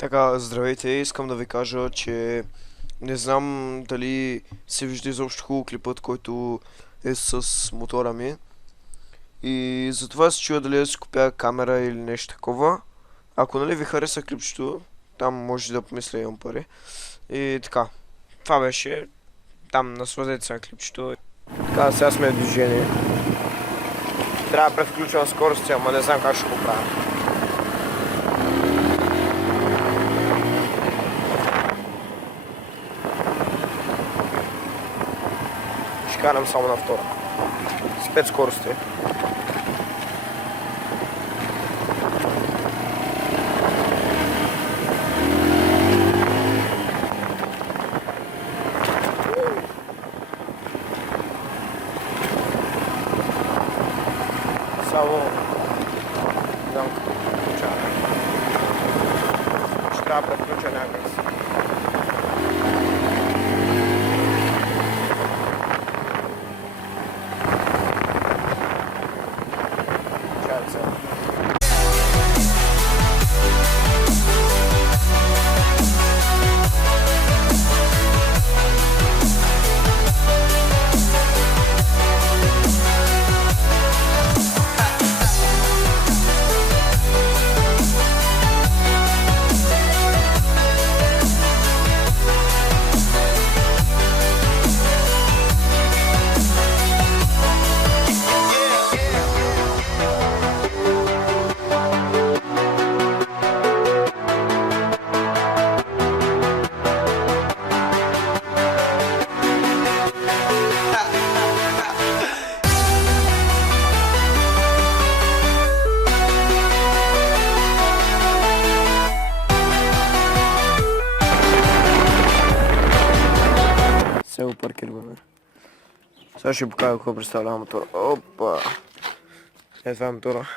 Така, здравейте, искам да ви кажа, че не знам дали се вижда изобщо хубаво клипът, който е с мотора ми. И затова се чуя дали да си купя камера или нещо такова. Ако нали ви хареса клипчето, там може да помисля, имам пари. И така, това беше. Там насладете се на клипчето. Така, сега сме в движение. Трябва да превключвам скоростта, ама не знам как ще го правя. Ще карам само на втора. С 5 скорости. Само дам включаване. Ще трябва да превключа някак си. Чакай сега. Сега го паркираме. Сега ще покажа какво представлява мотора. Опа! Това е мотора.